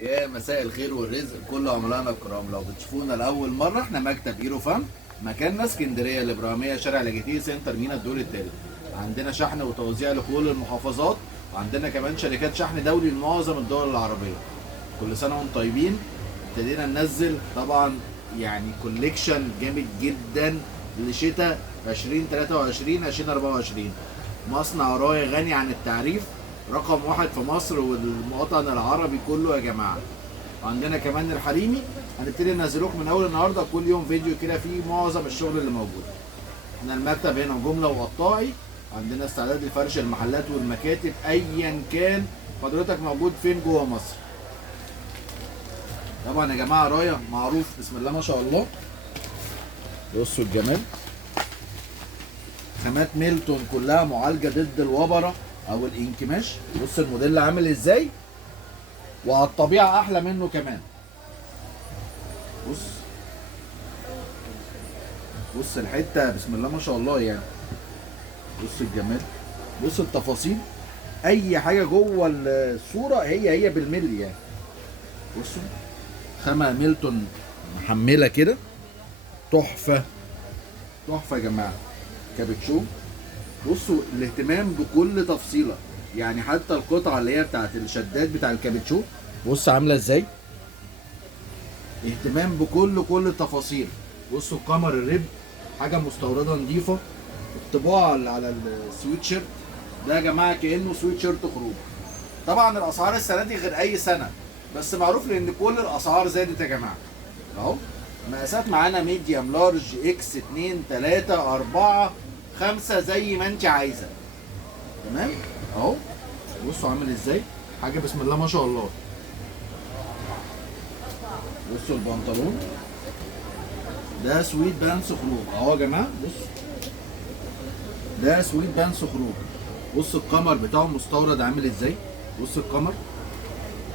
يا مساء الخير والرزق كل عملائنا الكرام. لو بتشوفونا لاول مره، احنا مكتب ايرو فن، مكاننا اسكندريه الابراهيميه، شارع لاجيتيه سنتر مينا الدور الثالث. عندنا شحن وتوزيع لكل المحافظات، وعندنا كمان شركات شحن دولي لمعظم الدول العربيه. كل سنه وانتم طيبين. ابتدينا ننزل طبعا يعني كوليكشن جامد جدا لشتاء 2023 2024. مصنع راي غني عن التعريف، رقم واحد في مصر والوطن العربي كله يا جماعه. وعندنا كمان الحريمي، هنبتدي ننزلوك من اول النهارده كل يوم فيديو كده فيه معظم الشغل اللي موجود. احنا المكتب هنا جمله وقطاعي، عندنا استعداد لفرش المحلات والمكاتب ايا كان حضرتك موجود فين جوه مصر. طبعا يا جماعه رايه معروف بسم الله ما شاء الله. بصوا الجمال، خامات ميلتون كلها معالجه ضد الوبره او الانكماش. بص الموديل عامل ازاي، وعلى الطبيعه احلى منه كمان. بص بص الحته بسم الله ما شاء الله يعني. بص الجمال، بص التفاصيل، اي حاجه جوه الصوره هي بالملي يعني. بصوا خامه ميلتون محمله كده، تحفه تحفه يا جماعه. كابتشو، بصوا الاهتمام بكل تفصيله، يعني حتى القطعه اللي هي بتاعت الشداد بتاع الكابتشو بص عامله ازاي، اهتمام بكل التفاصيل. بصوا قمر الرب، حاجه مستورده نظيفه. الطباعه اللي على السويت شيرت ده يا جماعه كانه سويت شيرت خروج. طبعا الاسعار السنه دي غير اي سنه، بس معروف لان كل الاسعار زادت يا جماعه. اهو مقاسات معانا ميديوم لارج اكس 2 3 4 5 زي ما انت عايزه. تمام اهو. بصوا عامل ازاي، حاجه بسم الله ما شاء الله. بصوا البنطلون ده سويت بانس خروج اهو يا جماعه. بصوا ده سويت بانس خروج. بص القمر بتاعه مستورد عامل ازاي. بص القمر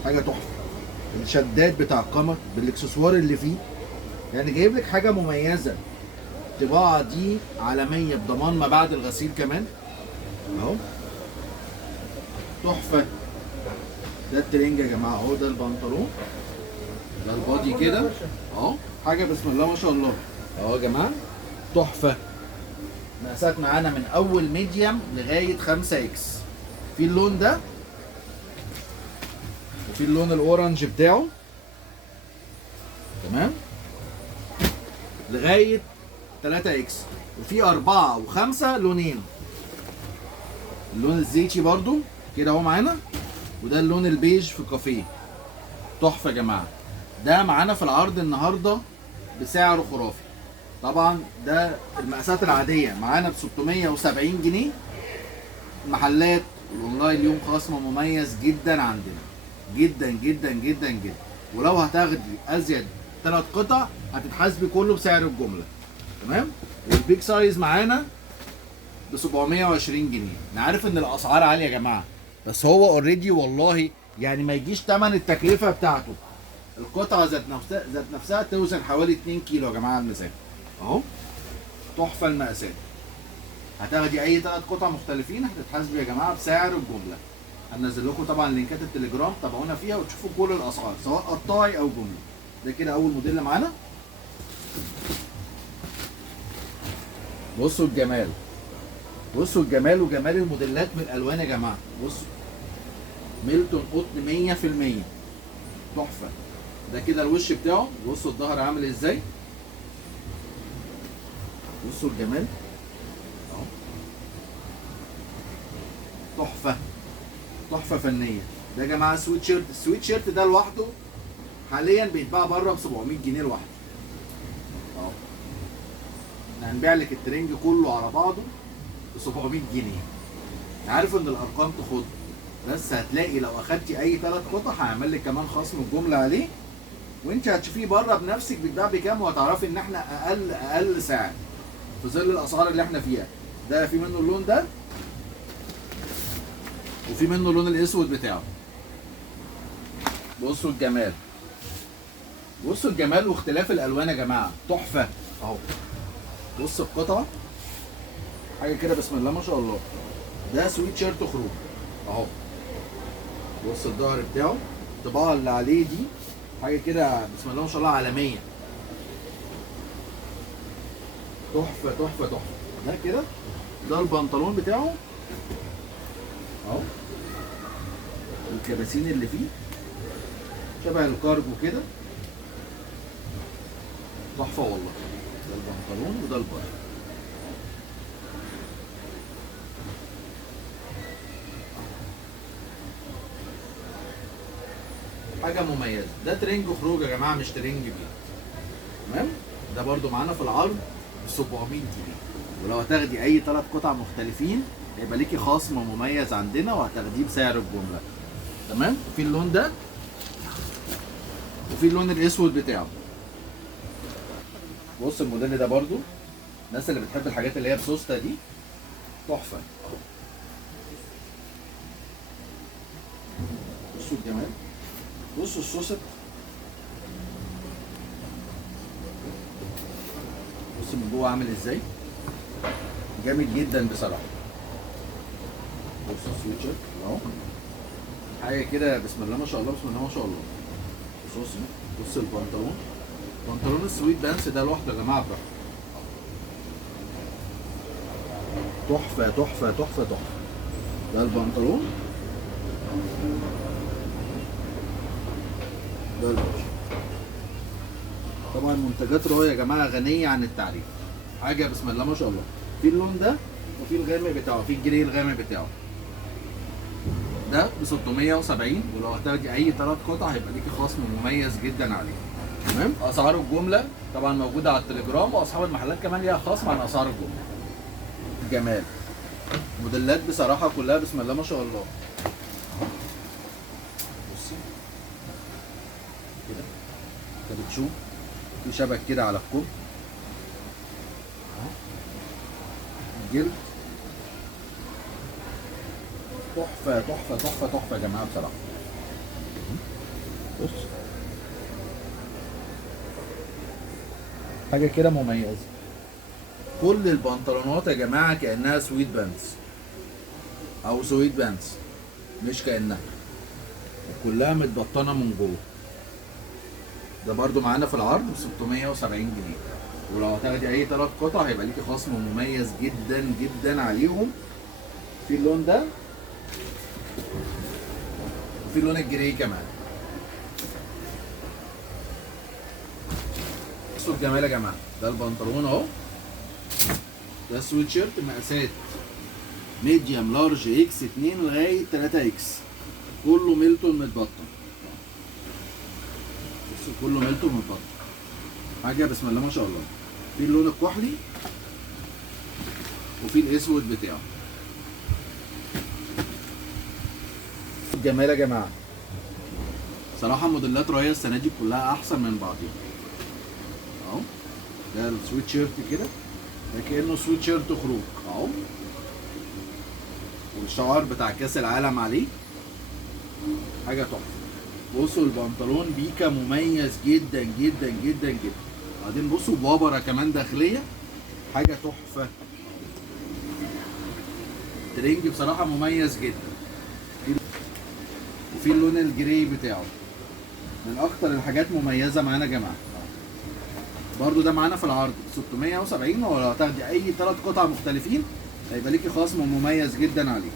حاجه تحفه. الشداد بتاع القمر بالاكسسوار اللي فيه، يعني جايب لك حاجه مميزه. الطباعه دي عالميه بضمان ما بعد الغسيل كمان اهو. تحفه. ده الترنج يا جماعه اهو، ده البنطلون، ده البادي كده اهو. حاجه بسم الله ما شاء الله اهو يا جماعه، تحفه. مقاسات معانا من اول ميديوم لغايه 5 اكس. في اللون ده، وفي اللون الاورنج بتاعه، تمام، لغايه 3 اكس. وفي 4 و5 لونين. اللون الزيتي برضو كده اهو معانا، وده اللون البيج في كافيه. تحفه يا جماعه. ده معانا في العرض النهارده بسعر خرافي. طبعا ده المقاسات العاديه معانا ب 670 جنيه. محلات الاونلاين اليوم خصم مميز جدا عندنا، جدا جدا جدا جدا. ولو هتاخدي ازيد 3 قطع هتتحاسبي كله بسعر الجمله. تمام. والبيج سايز معانا ب 720 جنيه. انا عارف ان الاسعار عاليه يا جماعه، بس هو اوريدي والله يعني ما يجيش ثمن التكلفه بتاعته. القطعه ذات نفسها توزن حوالي 2 كيلو يا جماعه المسافه اهو. تحفه المقاسات. هتاخدي اي 3 قطع مختلفين هتتحاسبي يا جماعه بسعر الجمله. هنزل لكم طبعا لينكات التليجرام، تابعونا فيها وتشوفوا كل الاسعار سواء قطاعي او جمله. ده كده اول موديل معانا. بصوا الجمال، بصوا الجمال وجمال الموديلات من الالوان يا جماعه. بصوا ميلتون قطن 100%. تحفه. ده كده الوش بتاعه. بصوا الظهر عامل ازاي. بصوا الجمال اهو. تحفه تحفه فنيه. ده يا جماعه سويت شيرت. السويت شيرت ده لوحده حاليا بيتباع بره ب 700 جنيه لوحده اهو. احنا هنبيع لك الترنج كله على بعضه ب 700 جنيه. عارف ان الارقام تخض، بس هتلاقي لو اخدتي اي 3 قطع هعمل لك كمان خصم الجمله عليه، وانت هتشوفيه بره بنفسك بيتباع بكام، وهتعرفي ان احنا اقل سعر في ظل الاسعار اللي احنا فيها. ده في منه اللون ده، وفي منه اللون الاسود بتاعه. بصوا الجمال، بصوا الجمال واختلاف الالوان يا جماعه. تحفه اهو. بص القطعه حاجه كده بسم الله ما شاء الله. ده سويت شيرت خروج اهو. بص الظهر بتاعه الطباعه اللي عليه دي حاجه كده بسم الله ما شاء الله عالميه. تحفه تحفه تحفه. ده كده ده البنطلون بتاعه اهو، الكباسين اللي فيه شبه الكارجو كده، تحفه والله. ده البنطلون وده الباي. حاجه مميزه. ده ترنج خروج يا جماعه، مش ترنج بيت. تمام. ده برده معانا في العرض ب 700 جنيه، ولو هتاخدي اي 3 قطع مختلفين هيبقى ليكي خصم مميز عندنا وهتاخديه بسعر الجمله. تمام. وفي اللون ده وفي اللون الاسود بتاعه. بص الموديل ده برده الناس اللي بتحب الحاجات اللي هي بسوسته دي تحفه. بصوا الجمال، بصوا السوست، بص من جوه عامل ازاي، جامد جدا بصراحه. بص السويتشر اهو، حاجه كده بسم الله ما شاء الله، بسم الله ما شاء الله. بص البنطلون، بنطلون السويت بانس ده لوحده يا جماعه براحته. تحفه تحفه تحفه تحفه. ده البنطلون، ده البنطلون. طبعا منتجات راي يا جماعه غنيه عن التعريف، حاجه بسم الله ما شاء الله. في اللون ده وفي الغامق بتاعه، في الجري الغامق بتاعه. ده ب 670، ولو هتاخدي اي 3 قطع هيبقى ليكي خصم مميز جدا عليه. تمام. اسعار الجمله طبعا موجوده على التليجرام، واصحاب المحلات كمان ليها خصم عن اسعار الجمله. جمال موديلات بصراحه كلها بسم الله ما شاء الله. بصي كده انت بتشوف في شبك كده على الكم الجلد، تحفه تحفه تحفه تحفه يا جماعه بصراحه. بص حاجه كده مميزه. كل البنطلونات يا جماعه كانها سويت بانس او سويت بانس، مش كانها، كلها متبطنه من جوه. ده برده معانا في العرض ب 670 جنيه، ولو هتاخدي اي 3 قطع هيبقى ليكي خصم مميز جدا جدا عليهم. في اللون ده وفي اللون الجري كمان. بصوا الجمال يا جماعه. ده البنطلون اهو، ده السويت شيرت مقاسات ميديوم لارج اكس 2 لغايه 3 اكس، كله ميلتون متبطن. بصوا كله ميلتون متبطن، حاجه بسم الله ما شاء الله. في اللون الكحلي وفي الاسود بتاعه. الجمال يا جماعه صراحه موديلات رايه السنه دي كلها احسن من بعضيها اهو. ده السويت شيرت كده، ده كانه سويت شيرت خروج اهو، والشعار بتاع كاس العالم عليه، حاجه تحفه. بصوا البنطلون بيكا مميز جدا جدا جدا جدا. بعدين بصوا بوابره كمان داخليه، حاجه تحفه. ترنج بصراحه مميز جدا. وفي اللون الجراي بتاعه من اكتر الحاجات مميزه معانا يا جماعه. برضو ده معانا في العرض 670، ولو هتاخدي اي 3 قطع مختلفين هيبقى ليكي خصم مميز جدا عليه.